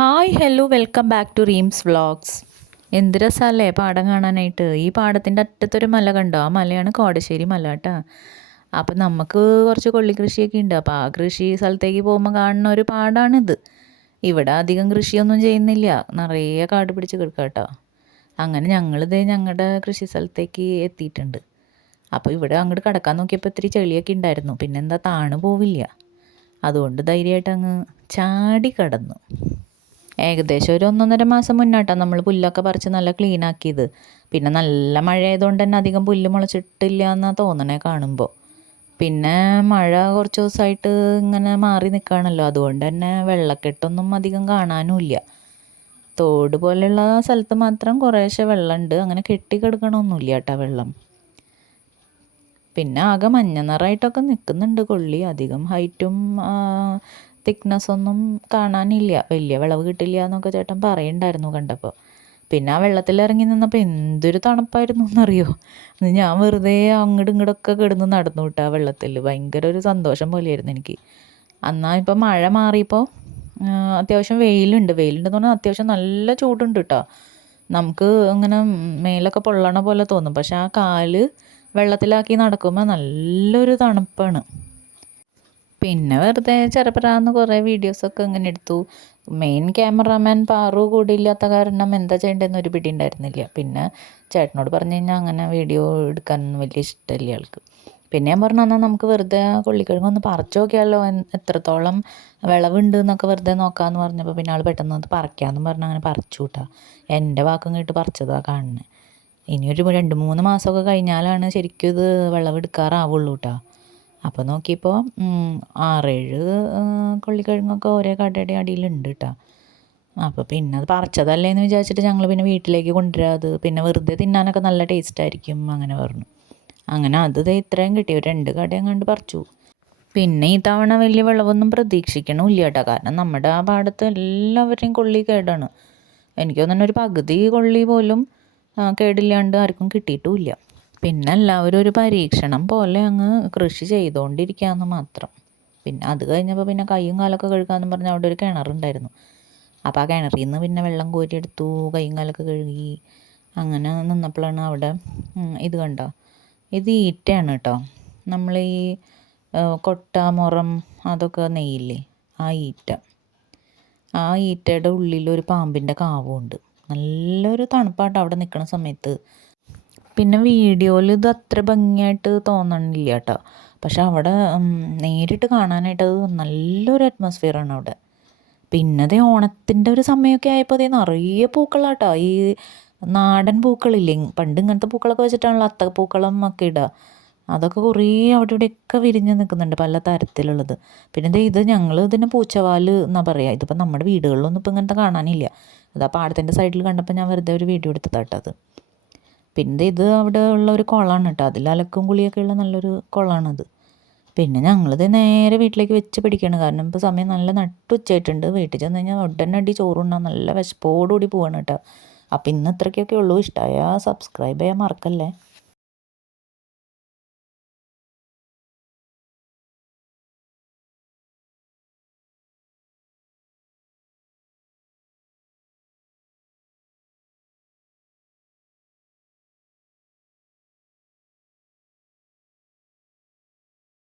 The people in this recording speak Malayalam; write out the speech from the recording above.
Hi hello welcome back to Reem's vlogs എന്ത് രസമല്ലേ പാടം കാണാനായിട്ട്? ഈ പാടത്തിന്റെ അറ്റത്തൊരു മല കണ്ടോ? ആ മലയാണ് കോടശ്ശേരി മല കേട്ടോ. അപ്പം നമുക്ക് കുറച്ച് കൊള്ളി കൃഷിയൊക്കെ ഉണ്ട്. അപ്പോൾ ആ കൃഷി സ്ഥലത്തേക്ക് പോകുമ്പോൾ കാണുന്ന ഒരു പാടാണിത്. ഇവിടെ അധികം കൃഷിയൊന്നും ചെയ്യുന്നില്ല. നിറയെ കാട് പിടിച്ച് കിടക്കുക കേട്ടോ. അങ്ങനെ ഞങ്ങളിത് ഞങ്ങളുടെ കൃഷി സ്ഥലത്തേക്ക് എത്തിയിട്ടുണ്ട്. അപ്പോൾ ഇവിടെ അങ്ങോട്ട് കടക്കാൻ നോക്കിയപ്പോൾ ഇത്തിരി ചെളിയൊക്കെ ഉണ്ടായിരുന്നു. പിന്നെന്താ താണു പോവില്ല. അതുകൊണ്ട് ധൈര്യമായിട്ട് അങ്ങ് ചാടി കടന്നു. ഏകദേശം ഒരു ഒന്നൊന്നര മാസം മുന്നോട്ടാണ് നമ്മൾ പുല്ലൊക്കെ പറിച്ച് നല്ല ക്ലീൻ ആക്കിയത്. പിന്നെ നല്ല മഴ ആയതുകൊണ്ട് തന്നെ അധികം പുല്ല് മുളച്ചിട്ടില്ല എന്നാണ് തോന്നണേ കാണുമ്പോൾ പിന്നെ മഴ കുറച്ച് ദിവസമായിട്ട് ഇങ്ങനെ മാറി നിൽക്കുകയാണല്ലോ അതുകൊണ്ട് തന്നെ വെള്ളക്കെട്ടൊന്നും അധികം കാണാനുമില്ല തോട് പോലെയുള്ള സ്ഥലത്ത് മാത്രം കുറേശ്ശെ വെള്ളമുണ്ട് അങ്ങനെ കെട്ടി കിടക്കണമൊന്നുമില്ല കേട്ടോ വെള്ളം. പിന്നെ ആകെ മഞ്ഞ നിറമായിട്ടൊക്കെ നിൽക്കുന്നുണ്ട് കൊള്ളി. അധികം ഹൈറ്റും തിക്നെസ് ഒന്നും കാണാനില്ല. വലിയ വിളവ് കിട്ടില്ല എന്നൊക്കെ ചേട്ടൻ പറയുണ്ടായിരുന്നു കണ്ടപ്പോൾ പിന്നെ ആ വെള്ളത്തിൽ ഇറങ്ങി നിന്നപ്പോൾ എന്തൊരു തണുപ്പായിരുന്നു എന്നറിയോ? ഞാൻ വെറുതെ അങ്ങോട്ടും ഇങ്ങോട്ടൊക്കെ കിടന്ന് നടന്നു വിട്ടു ആ വെള്ളത്തിൽ. ഭയങ്കര ഒരു സന്തോഷം പോലെയായിരുന്നു എനിക്ക്. എന്നാൽ ഇപ്പം മഴ മാറിയപ്പോൾ അത്യാവശ്യം വെയിലുണ്ട്. വെയിലുണ്ടെന്ന് പറഞ്ഞാൽ അത്യാവശ്യം നല്ല ചൂടുണ്ട് കേട്ടോ. നമുക്ക് അങ്ങനെ മേലൊക്കെ പൊള്ളണ പോലെ തോന്നും. പക്ഷെ ആ കാൽ വെള്ളത്തിലാക്കി നടക്കുമ്പോൾ നല്ലൊരു തണുപ്പാണ്. പിന്നെ വെറുതെ ചെറുപ്പറാന്ന് കുറേ വീഡിയോസൊക്കെ ഇങ്ങനെ എടുത്തു. മെയിൻ ക്യാമറാമാൻ പാറു കൂടി ഇല്ലാത്ത കാരണം എന്താ ചെയ്യേണ്ടതെന്ന് ഒരു പിടി ഉണ്ടായിരുന്നില്ല. പിന്നെ ചേട്ടനോട് പറഞ്ഞു കഴിഞ്ഞാൽ അങ്ങനെ വീഡിയോ എടുക്കാനൊന്നും വലിയ ഇഷ്ടമില്ല ആൾക്ക്. പിന്നെ ഞാൻ പറഞ്ഞു എന്നാൽ നമുക്ക് വെറുതെ കൊള്ളിക്കിഴങ്ങ് ഒന്ന് പറിച്ചു നോക്കിയാലോ? എത്രത്തോളം വിളവുണ്ട് എന്നൊക്കെ വെറുതെ നോക്കാമെന്ന് പറഞ്ഞപ്പോൾ പിന്നെ ആൾ പെട്ടെന്ന് അത് പറിക്കാമെന്ന് പറഞ്ഞ് അങ്ങനെ പറിച്ചു കൂട്ടാ എന്റെ വാക്കും കേട്ട് പറിച്ചതാണ് കാണുന്നത് ഇനിയൊരു രണ്ട് മൂന്ന് മാസമൊക്കെ കഴിഞ്ഞാലാണ് ശരിക്കും ഇത് വിളവെടുക്കാറാവുള്ളൂ കേട്ടോ അപ്പോൾ നോക്കിയപ്പോൾ ആറേഴ് കൊള്ളിക്കിഴങ്ങൊക്കെ ഒരേ കടയുടെ അടിയിലുണ്ട് കേട്ടോ അപ്പോൾ പിന്നെ അത് പറിച്ചതല്ലേ എന്ന് വിചാരിച്ചിട്ട് ഞങ്ങൾ പിന്നെ വീട്ടിലേക്ക് കൊണ്ടുവരാം. അത് പിന്നെ വെറുതെ തിന്നാനൊക്കെ നല്ല ടേസ്റ്റ് ആയിരിക്കും അങ്ങനെ പറഞ്ഞു. അങ്ങനെ അത് ഇത്രയും കിട്ടി. ഒരു രണ്ട് കടയും കണ്ട് പറിച്ചു. പിന്നെ ഈ തവണ വലിയ വിളവൊന്നും പ്രതീക്ഷിക്കണമില്ല കേട്ടോ കാരണം നമ്മുടെ ആ പാടത്ത് എല്ലാവരെയും കൊള്ളി കേടാണ്. എനിക്ക് തോന്നുന്നു ഒരു പകുതി കൊള്ളി പോലും കേടില്ലാണ്ട് ആർക്കും കിട്ടിയിട്ടുമില്ല പിന്നെ എല്ലാവരും ഒരു പരീക്ഷണം പോലെ അങ്ങ് കൃഷി ചെയ്തുകൊണ്ടിരിക്കുകയെന്ന് മാത്രം. പിന്നെ അത് കഴിഞ്ഞപ്പോൾ പിന്നെ കൈയും കാലൊക്കെ കഴുകാമെന്ന് പറഞ്ഞ് അവിടെ ഒരു കിണറുണ്ടായിരുന്നു. അപ്പോൾ ആ കിണറിൽ നിന്ന് പിന്നെ വെള്ളം കോരിയെടുത്തു കൈയും കാലൊക്കെ കഴുകി അങ്ങനെ നിന്നപ്പോഴാണ് അവിടെ ഇത് കണ്ടോ? ഇത് ഈറ്റയാണ് കേട്ടോ നമ്മൾ ഈ കൊട്ട മുറം അതൊക്കെ നെയ്യില്ലേ? ആ ഈറ്റ. ആ ഈറ്റയുടെ ഉള്ളിൽ ഒരു പാമ്പിന്റെ കാവുണ്ട്. നല്ലൊരു തണുപ്പാട്ടോ അവിടെ നിൽക്കുന്ന സമയത്ത്. പിന്നെ വീഡിയോയിൽ ഇത് അത്ര ഭംഗിയായിട്ട് തോന്നണില്ല കേട്ടോ പക്ഷെ അവിടെ നേരിട്ട് കാണാനായിട്ട് നല്ലൊരു അറ്റ്മോസ്ഫിയറാണ് അവിടെ. പിന്നെ അതേ ഓണത്തിന്റെ ഒരു സമയമൊക്കെ ആയപ്പോൾ അതേ നിറയെ പൂക്കളാട്ടോ ഈ നാടൻ പൂക്കളില്ലേ പണ്ട് ഇങ്ങനത്തെ പൂക്കളൊക്കെ വെച്ചിട്ടാണല്ലോ അത്ത അത്തപ്പൂക്കളം ഒക്കെ ഇടുക അതൊക്കെ കുറേ അവിടെ ഇവിടെയൊക്കെ വിരിഞ്ഞ് നിൽക്കുന്നുണ്ട് പല തരത്തിലുള്ളത്. പിന്നെ ഇത് ഞങ്ങൾ ഇതിന് പൂച്ചവാൽ എന്നാ പറയുക ഇതിപ്പോൾ നമ്മുടെ വീടുകളിലൊന്നും ഇപ്പോൾ ഇങ്ങനത്തെ കാണാനില്ല. അതാ പാടത്തിന്റെ സൈഡിൽ കണ്ടപ്പോൾ ഞാൻ വെറുതെ ഒരു വീഡിയോ എടുത്തതാട്ടത് പിന്നെ ഇത് അവിടെ ഉള്ള ഒരു കുളമാണ് കേട്ടോ. അതിൽ അലക്കും കുളിയൊക്കെ ഉള്ള നല്ലൊരു കുളമാണത് പിന്നെ ഞങ്ങളിത് നേരെ വീട്ടിലേക്ക് വെച്ച് പിടിക്കുകയാണ് കാരണം ഇപ്പോൾ സമയം നല്ല നട്ടുച്ചയായിട്ടുണ്ട്. വീട്ടിൽ ചെന്ന് കഴിഞ്ഞാൽ ഉടനടി ചോറുണ്ടാകും നല്ല വിശപ്പോടുകൂടി പോവാണ് കേട്ടോ. അപ്പോൾ ഇന്ന് ഇത്രയ്ക്കൊക്കെ ഉള്ളൂ. ഇഷ്ടമായാൽ സബ്സ്ക്രൈബ് ചെയ്യാൻ മറക്കല്ലേ?